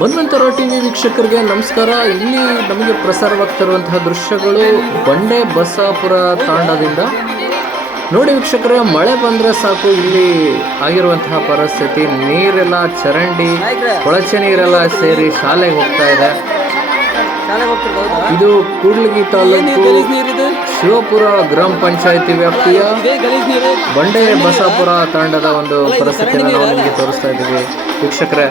ಮನ್ವಂತರ TV ವೀಕ್ಷಕರಿಗೆ ನಮಸ್ಕಾರ. ಇಲ್ಲಿ ನಮಗೆ ಪ್ರಸಾರವಾಗ್ತಿರುವಂತಹ ದೃಶ್ಯಗಳು ಬಂಡೆ ಬಸಾಪುರ ತಾಂಡದಿಂದ. ನೋಡಿ ವೀಕ್ಷಕರೇ, ಮಳೆ ಬಂದರೆ ಸಾಕು. ಇಲ್ಲಿ ಆಗಿರುವಂತಹ ಪರಿಸ್ಥಿತಿ, ನೀರೆಲ್ಲ ಚರಂಡಿ, ಕೊಳಚೆ ನೀರೆಲ್ಲ ಸೇರಿ ಶಾಲೆಗೆ ಹೋಗ್ತಾ ಇದೆ. ಇದು ಕೂಡ್ಲಿಗಿ ತಾಲೂಕು ಶಿವಪುರ ಗ್ರಾಮ ಪಂಚಾಯತಿ ವ್ಯಾಪ್ತಿಯ ಬಂಡೆ ಬಸಾಪುರ ತಾಂಡದ ಒಂದು ಪರಿಸ್ಥಿತಿಯನ್ನು ನಾವು ನಿಮಗೆ ತೋರಿಸ್ತಾ ಇದ್ದೀವಿ. ವೀಕ್ಷಕರೇ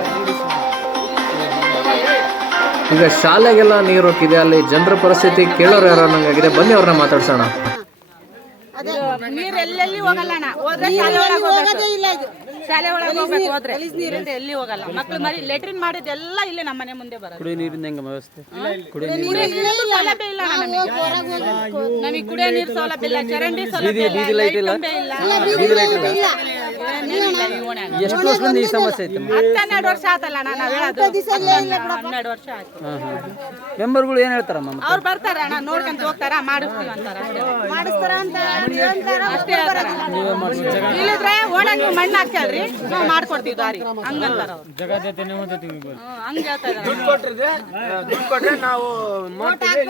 ಈಗ ಶಾಲೆಗೆಲ್ಲ ನೀರು ಹೋಗಿದೆ ಅಲ್ಲಿ ಜನರ ಪರಿಸ್ಥಿತಿ ಕೇಳೋರು ಯಾರೋ ನಂಗಾಗಿದೆ ಬನ್ನಿ ಅವ್ರನ್ನ ಮಾತಾಡ್ಸೋಣ. ನೀರ್ ಎಲ್ಲೆಲ್ಲಿ ಹೋಗಲ್ಲ ಅಣ್ಣ. ಹೋದ್ರೆ ಶಾಲೆ ಒಳಗೆ ಹೋಗ್ಬೇಕು. ಶಾಲೆ ಒಳಗೆ ಹೋಗ್ಬೇಕು ಹೋದ್ರೆ. ನೀರಿಂದ ಎಲ್ಲಿ ಹೋಗಲ್ಲ. ಮಕ್ಳು ಮರಿ ಲೆಟ್ರಿನ್ ಮಾಡಿದ್ದೆಲ್ಲ ಇಲ್ಲೇ ನಮ್ಮ ಮನೆ ಮುಂದೆ ಬರೋದು. ಕುಡಿಯೋ ನೀರಿಂದ ಹೆಂಗ ವ್ಯವಸ್ಥೆ? ಕುಡಿಯೋ ಕುಡಿಯೋ ನೀರಿನ ಸೌಲಭ್ಯ ಇಲ್ಲ ಅಣ್ಣ ನಮಗೆ. ನಮಗೆ ಕುಡಿಯೋ ನೀರು ಸೌಲಭ್ಯ ಇಲ್ಲ ಚರಂಡಿ ಸೌಲಭ್ಯ ಇಲ್ಲ ಲೈಟ್ ಇಲ್ಲ ಕಂಬೆ ಇಲ್ಲ. ಬೀದಿ ಲೈಟ್ ಇಲ್ಲ. ಎಷ್ಟು ವರ್ಷದಿಂದ ಈ ಸಮಸ್ಯೆ ಐತೆ ಹನ್ನೆರಡು ವರ್ಷ ಆತಲ್ಲ ಅಣ್ಣ ನಾವ್ ಹೇಳೋದು. ಹನ್ನೆರಡು ವರ್ಷ ಆಯ್ತು. ಮೆಂಬರ್ಗಳು ಏನು ಹೇಳ್ತಾರಮ್ಮ? ಅವ್ರು ಬರ್ತಾರ ಅಣ್ಣ ನೋಡ್ಕೊಂತ ಹೋಗ್ತಾರ ಮಾಡಿಸ್ತೀವಿ ಅಂತಾರ. ಮಾಡಿಸ್ತಾರ ಅಂತ ಅಷ್ಟೇ ಹೇಳ್ತಾರ. ಇಲ್ಲಿದ್ರೆ ಓಣಾಗ ನೀವು ಮಣ್ಣು ಹಾಕ್ಯಾಳ್ರಿ ನಾವು ಮಾಡ್ಕೊಡ್ತೀವಿ ದಾರಿ. ಹಂಗಂತಾರ ಅವ್ರು. ಹ್ಮ್, ನಾವು ಹೇಳ್ತಾರ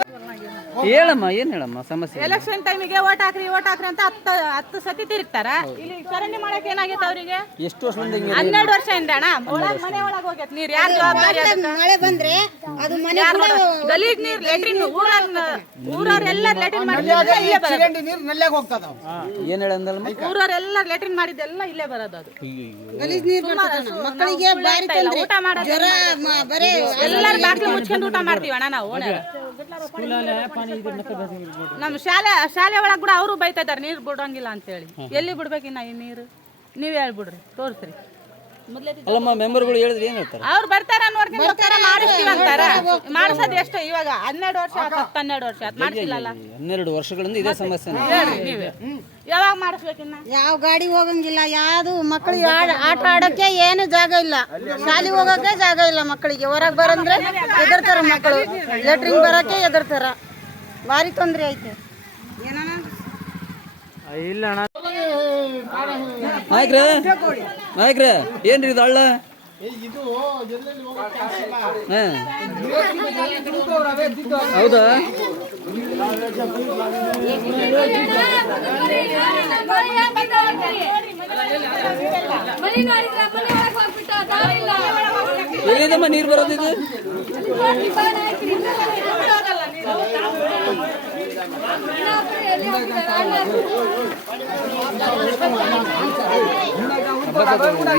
ಹೇಳಮ್ಮ ಏನು ಹೇಳಮ್ಮ ಸಮಸ್ಯೆ ಎಲೆಕ್ಷನ್ ಟೈಮಿಗೆ ಓಟ್ ಹಾಕ್ರಿ ಓಟ್ ಹಾಕ್ರಿ ಅಂತ ಹತ್ತು ಹತ್ತು ಸತಿ ತಿರುಗ್ತಾರ? ಇಲ್ಲಿ ಚರಂಡಿ ಮಾಡಕ್ ಏನಾಗೈತೆ ಅವ್ರಿಗೆ? ಎಷ್ಟು ವರ್ಷದಿಂದ ಹಿಂಗೆ ಹನ್ನೆರಡು ವರ್ಷದಿಂದ ಅಣ್ಣ ಒಳಗ್ ಮನೆ ಒಳಗ್ ಹೋಗೈತೆ ನೀರ್. ಯಾರು ಜವಾಬ್ದಾರಿ ಅದಕ್ಕ? ಮಳೆ ಬಂದ್ರೆ ಅದು ಮನೆ ಯಾರ್ ನೋಡ- ಗಲೀಜ್ ನೀರ್ ಲೆಟ್ರಿನ್ ಊರಾಗ ಊರವ್ರೆಲ್ಲ ಲೆಟ್ರಿನ್ ಮಾಡಿದ್ದೆಲ್ಲ ಇಲ್ಲೇ ಬರೋದು. ಏನು ಹೇಳಂದಲ್ಲಮ್ಮ ಊರವ್ರೆಲ್ಲ ಲೆಟ್ರಿನ್ ಮಾಡಿದ್ದೆಲ್ಲ ಇಲ್ಲೇ ಬರೋದು ಅದು. ಗಲೀಜ್ ನೀರ್ ಬರ್ತದಣ್ಣ. ಮಕ್ಕಳಿಗೆ ಬಾರಿ ತೊಂದ್ರೆ. ಊಟ ಮಾಡೋದು ಜ್ವರ ಮ- ಬರೇ ಎಲ್ಲರೂ ಬಾಕ್ಲು ಮುಚ್ಕೊಂಡು ಊಟ ಮಾಡ್ತೀವಿ ಅಣ್ಣ ನಾವು. ನಮ್ಮ ಶಾಲೆ ಶಾಲೆ ಒಳಗ್ ಕೂಡ ಅವರು ಬೈತಾ ಇದಾರೆ ನೀರ್ ಬಿಡಂಗಿಲ್ಲ ಅಂತ ಹೇಳಿ ಎಲ್ಲಿ ಬಿಡ್ಬೇಕಿನ್ನ ಈ ನೀರು? ನೀವೇ ಹೇಳ್ಬಿಡ್ರಿ ತೋರಿಸ್ರಿ. ಅಲ್ಲಮ್ಮ ಮೆಂಬರ್ಗಳು ಹೇಳಿದ್ರೆ ಏನು ಹೇಳ್ತಾರೆ? ಅವ್ರು ಬರ್ತಾರ ನೋಡ್ಕೊಂಡು ಹೋಗ್ತಾರ ಮಾಡಿಸ್ತೀವಿ ಅಂತಾರ. ಮಾಡಿಸೋದು ಎಷ್ಟು? ಇವಾಗ ಹನ್ನೆರಡು ವರ್ಷ ಹತ್ತು ಹನ್ನೆರಡು ವರ್ಷ ಮಾಡಿಸಿಲ್ಲ ಹನ್ನೆರಡು ವರ್ಷಗಳಿಂದ ಇದೇ ಸಮಸ್ಯೆ ಯಾವಾಗ ಮಾಡಿಸ್ಬೇಕಿನ್ನ ಯಾವ ಗಾಡಿ ಹೋಗಂಗಿಲ್ಲ ಯಾವ್ದು ಮಕ್ಕಳಿಗೆ ಆಟ ಆಡಕ್ಕೆ ಏನು ಜಾಗ ಇಲ್ಲ. ಶಾಲೆ ಹೋಗಕ್ಕೆ ಜಾಗ ಇಲ್ಲ ಮಕ್ಕಳಿಗೆ ಹೊರಗೆ ಬರಂದ್ರೆ ಎದರ್ತಾರ ಮಕ್ಕಳು ಲೆಟ್ರಿನ್ ಬರಕ್ಕೆ ಎದರ್ತಾರ ಭಾರಿ ತೊಂದ್ರೆ ಐತೆ. ನಾಯ್ಕ್ರೆ ನಾಯ್ಕ್ರೆ ಏನ್ರಿ ಇದು ಹಳ್ಳ? ಹೌದಾ? ಮನೆ ನೋಡಿದ್ರ ಮನೆ ಒಳಗೆ ಹೋಗ್ಬಿಟ್ಟು ದಾರಿ ಇಲ್ಲ ಎಲ್ಲಿಂದಮ್ಮ ನೀರು ಬರೋದು ಇದು ಎಲ್ಲಿ ಹೋಗಿದ್ದಾರೆ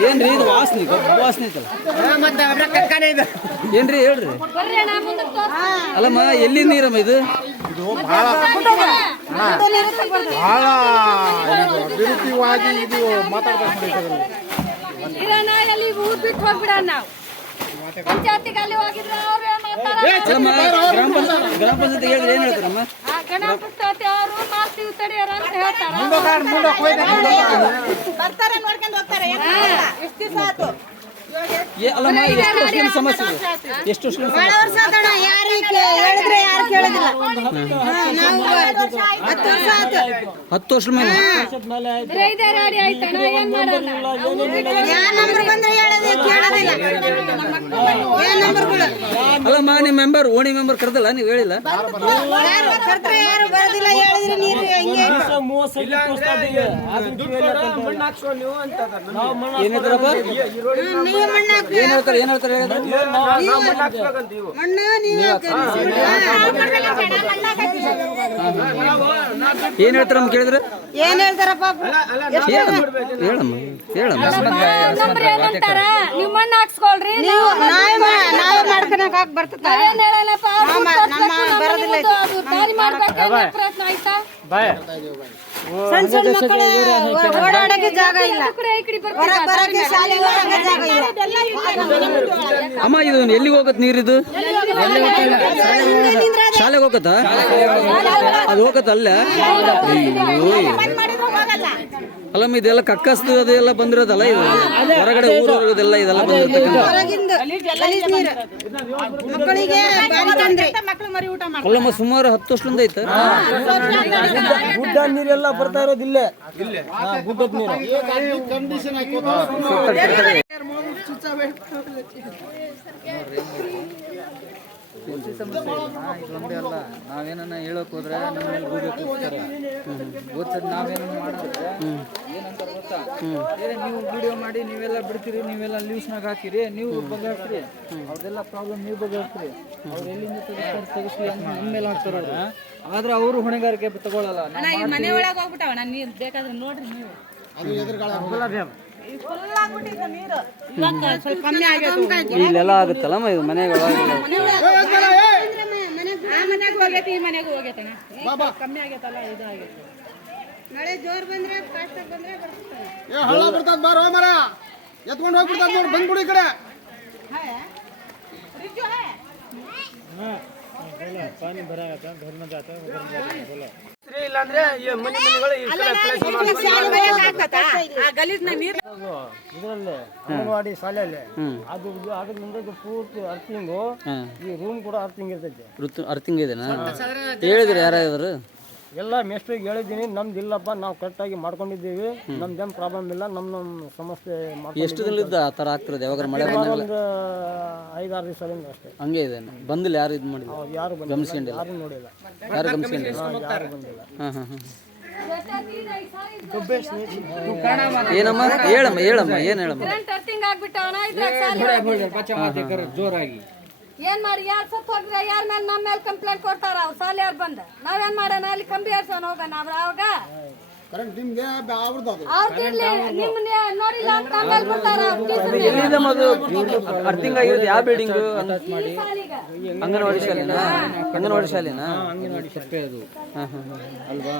ಏನ್ರಿ ಇದು ವಾಸನೆ ವಾಸನೆ ಐತಲ್ಲ? ಏನ್ರಿ ಹೇಳ್ರಿ. ಅಲ್ಲಮ್ಮ ಎಲ್ಲಿ ನೀರಮ್ಮ ಇದು? ಬಹಳ ಅಭಿವೃದ್ಧಿವಾಗಿ ಇದು ಮಾತಾಡ್ಬೇಕು ಇರೋಣ ಎಲ್ಲಿ ಊರ್ ಬಿಟ್ಟು ಹೋಗ್ಬಿಡ ನಾವು. ಪಂಚಾಯತಿಗೆ ಅಲ್ಲಿ ಹೋಗಿದ್ರೆ ಅವ್ರು ಮಾಡ್ತಾರ? ಗ್ರಾಮ ಪಂಚಾಯತ್ ಗ್ರಾಮ ಪಂಚಾಯತ್ ಹೇಳಿದ್ರೆ ಏನು ಹೇಳ್ತಾರಮ್ಮ? ಆ ಗಣಪತಿ ಅವರು ಮಾಸ್ತಿ ಉತ್ತಡಿಯರ ಅಂತ ಹೇಳ್ತಾರ. ಬರ್ತಾರೆ ನೋಡ್ಕೊಂಡು ಹೋಗ್ತಾರೆ. ಎಷ್ಟು ದಿವಸ ಆತು? ಏ ಅಲ್ಲಮ್ಮ ಎಷ್ಟು ವರ್ಷದಿಂದ ಸಮಸ್ಯೆ ಇದೆ? ಎಷ್ಟು ವರ್ಷದಿಂದ ಬಹಳ ವರ್ಷ ಆತಣ್ಣ ಯಾರು ಹೇಳಿದ್ರೆ ಯಾರು ಕೇಳೋದಿಲ್ಲ. ಹಾ, ನಾವು ಹತ್ತು ವರ್ಷ ಆತು ಹತ್ತು ವರ್ಷ ಮೇಲೆ? ರೈತ ರಾಡಿ ಆಯ್ತಣ್ಣ ಏನ್ ಮಾಡೋಣ ಯಾವ ನಂಬರ್ ಬಂದ್ರೆ ಹೇಳೋದು ಕೇಳೋದಿಲ್ಲ. ಯಾವ ನಂಬರ್ಗಳು ಅಲ್ಲಮ್ಮ ನಿಮ್ಮ ಮೆಂಬರ್ ಓಣಿ ಮೆಂಬರ್ ಕರೆದಲ್ಲ ನೀವು ಹೇಳಿಲ್ಲ? ಯಾರು ಕರ್ತ್ರೆ ಯಾರು ಬರೋದಿಲ್ಲ ಹೇಳಿದ್ರೆ ನೀರು ಹಿಂಗೆ ಏನ್ ಹೇಳ್ತಾರೆ ಏನ್ ಹೇಳ್ತಾರೆ ಹೇಳಿದ್ರೆ ಮಣ್ಣು ನೀವು ಏನ್ ಹೇಳ್ತಾರಮ್ಮ ಕೇಳಿದ್ರೆ? ಏನ್ ಹೇಳ್ತಾರಪ್ಪ? ಹೇಳಮ್ಮ ಹೇಳಮ್ಮ ಹೇಳಮ್ಮ. ನಂಬ್ರಿ ಏನಂತಾರ ನೀವು ಮಣ್ಣು ಹಾಕ್ಸ್ಕೊಳ್ರಿ ನೀವು ನಾವೇ ನಾವೇ ಮಾಡ್ಕೊಳಕ್ ಹಾಕ್ ಬರ್ತದ? ಏನ್ ಹೇಳಲ್ಲಪ್ಪ? ಬರೋದಿಲ್ಲ ಪ್ರಯತ್ನ ಆಯ್ತಾ? ಸಣ್ಣ ಸಣ್ಣ ಮಕ್ಕಳು ಓಡಾಡಕ್ಕೆ ಜಾಗ ಇಲ್ಲ ಈ ಕಡೆ ಈ ಕಡೆ ಬರ್ತಾರೆ. ಹೊರಗ್ ಬರಕ್ಕೆ ಶಾಲೆ ಹೋಗಕ್ಕೆ ಜಾಗ ಇಲ್ಲ. ಅಮ್ಮ ಇದು ಎಲ್ಲಿಗೆ ಹೋಗತ್ ನೀರಿದು ಶಾಲೆಗೆ ಹೋಗತ್ತ? ಅದು ಹೋಗತ್ತ ಅಲ್ಲ? ಅಯ್ಯೋ ಬಂದ್ ಮಾಡಿದ್ರು ಹೋಗಲ್ಲ ಅಲ್ಲಮ್ಮ ಇದೆಲ್ಲ ಕಕ್ಕಸ್ತು ಅದೆಲ್ಲ ಬಂದಿರೋದಲ್ಲ ಇದು? ಹೊರಗಡೆ ಊರದೆಲ್ಲ ಇದೆಲ್ಲ ಬಂದಿರ್ತಕ್ಕಂಥ ಮಕ್ಕಳಿಗೆ ಬಾರಿ ತೊಂದ್ರೆ. ಮಕ್ಳು ಮರಿ ಊಟ ಮಾಡ್ತಾರೆ. ಅಲ್ಲಮ್ಮ ಸುಮಾರು ಹತ್ತು ವರ್ಷದಿಂದ ಐತೆ. ಗುಡ್ಡ ನೀರೆಲ್ಲ ಬರ್ತಾ ಇರೋದಿಲ್ಲ ಇಲ್ಲೇ. ಗುಡ್ಡದ ನೀರು. ಕಂಡೀಷನ್ ಇದೊಂದೇ ಅಲ್ಲ ನಾವೇನನ್ನ ಹೇಳಕ್ ಹೋದ್ರೆ ನಮ್ಮ ಮೇಲೆ ಗೂಬೆ ಕೂಗ್ತಾರೆ ಓದ್ಸದ್ ನಾವೇನ ಮಾಡಿದ್ರೆ ಏನಂತ ಗೊತ್ತಾ ಏ ನೀವು ವಿಡಿಯೋ ಮಾಡಿ ನೀವೆಲ್ಲ ಬಿಡ್ತೀರಿ ನೀವೆಲ್ಲ ನ್ಯೂಸ್ನಾಗ ಹಾಕಿರಿ ನೀವು ಬಗೆಹರಿಸ್ರಿ ಅವ್ರದೆಲ್ಲ ಪ್ರಾಬ್ಲಮ್ ನೀವು ಬಗೆಹರಿಸ್ರಿ ಅವ್ರು ಎಲ್ಲಿಂದ ತೆಗಿಸ್ತಾರೆ ತೆಗಿಸ್ಲಿ ಅಂತ ನಮ್ಮ ಮೇಲೆ ಹಾಕ್ತಾರೆ ಆದ್ರೆ ಅವರು ಹೊಣೆಗಾರಿಕೆ ತಗೊಳ್ಳಲ್ಲ ನಾವ್ ಈ ಮನೆ ಒಳಗೆ ಹೋಗ್ಬಿಟ್ಟವ ನಾನು ನೀರು ಬೇಕಾದ್ರೆ ನೋಡ್ರಿ ನೀವು. ಫುಲ್ ಆಗ್ಬಿಟ್ಟಿದೆ ಇಲ್ಲೆಲ್ಲ ಆಗುತ್ತಲ್ಲ ಇದು ಮನೆಗೆ ಆ ಮನೆಗೂ ಹೋಗೈತಿ ಈ ಮನೆಗೂ ಹೋಗೈತಣ್ಣ ಕಮ್ಮಿ ಆಗೈತಲ್ಲ ಇದು ಆಗೈತೆ ಮಳೆ ಜೋರ್ ಬಂದ್ರೆ ಫಾಸ್ಟ್ ಬಂದ್ರೆ ಬರ್ತದೆ. ಏ ಹಳ್ಳ ಬರ್ತದ ಬಾರೋ ಮರ. ಎತ್ಕೊಂಡು ಹೋಗ್ಬಿಡ್ತದ ನೋಡಿ ಬಂದ್ಬಿಡು ಈ ಕಡೆ. ಆ ಗಲೀಜ್ನ ನೀರು? ಇದರಲ್ಲಿ ಅಂಗನವಾಡಿ ಶಾಲೆಯಲ್ಲಿ ಅದು ಅದ್ರ ಮುಂದೆ ಪೂರ್ತಿ ಅರ್ಥಿಂಗು ಈ ರೂಮ್ ಕೂಡ ಅರ್ಥಿಂಗ್ ಇರ್ತೈತೆ. ಅರ್ಥಿಂಗ್ ಇದೆ ಹೇಳಿದ್ರಿ ಯಾರಾದ್ರು? ಎಲ್ಲ ಮೇಸ್ಟ್ರಿಗೆ ಹೇಳಿದ್ದೀನಿ ನಮ್ದು ಇಲ್ಲಪ್ಪ ನಾವು ಕರೆಕ್ಟಾಗಿ ಮಾಡ್ಕೊಂಡಿದ್ದೀವಿ ನಮ್ದೇನು ಪ್ರಾಬ್ಲಮ್ ಇಲ್ಲ ನಮ್ಮ ನಮ್ಮ ಸಮಸ್ಯೆ ಎಷ್ಟು ದಿನದಿಂದ ಆ ಥರ ಆಗ್ತಿರೋದು ಯಾವಾಗ ಮಳೆ ಬಂದಾಗ ಒಂದು ಐದಾರು ದಿವಸದಿಂದ ಅಷ್ಟೇ. ಹಂಗೆ ಇದೆ ಬಂದಿಲ್ಲ ಯಾರು ಇದು ಮಾಡಿಲ್ಲ ಯಾರು ಬಂದಿಲ್ಲ ಗಮನಿಸ್ಕೊಂಡಿಲ್ಲ? ಯಾರು ನೋಡಿಲ್ಲ. ಯಾರು ಗಮನಿಸ್ಕೊಂಡಿಲ್ಲ? ಯಾರು ಬಂದಿಲ್ಲ. ಹಾಂ ಹಾಂ ಹಾಂ. ಏನಮ್ಮ? ಹೇಳಮ್ಮ ಹೇಳಮ್ಮ ಏನು ಹೇಳಮ್ಮ? ಕರೆಂಟ್ ಅರ್ಥಿಂಗ್ ಆಗ್ಬಿಟ್ಟವನ ಇದ್ರಾಗ ಸಾಲಿ ಜೋರಾಗಿ. ಏನ್ ಮಾಡಿ ಯಾರು ಸತ್ ಹೋಗಿದ್ರೆ ಯಾರ ಮೇಲೆ ನಮ್ಮ ಮೇಲೆ ಕಂಪ್ಲೇಂಟ್ ಕೊಡ್ತಾರ? ಅವ್ರು ಸಾಲಿಯಾರ್ ಬಂದ. ನಾವೇನ್ ಮಾಡೋಣ? ಅಲ್ಲಿ ಕಂಬಿ ಏರ್ಸೋಣ ಹೋಗೋಣ ಅವ್ರ ಅವಾಗ? ಅರ್ಥಿಂಗ್ ಆಗಿರೋದು ಯಾವ ಬಿಲ್ಡಿಂಗು ಅಂಗನವಾಡಿ ಶಾಲೆನಾ? ಅಂಗನವಾಡಿ ಶಾಲೆನಾ? ಅಂಗನವಾಡಿ ಅಲ್ವಾ?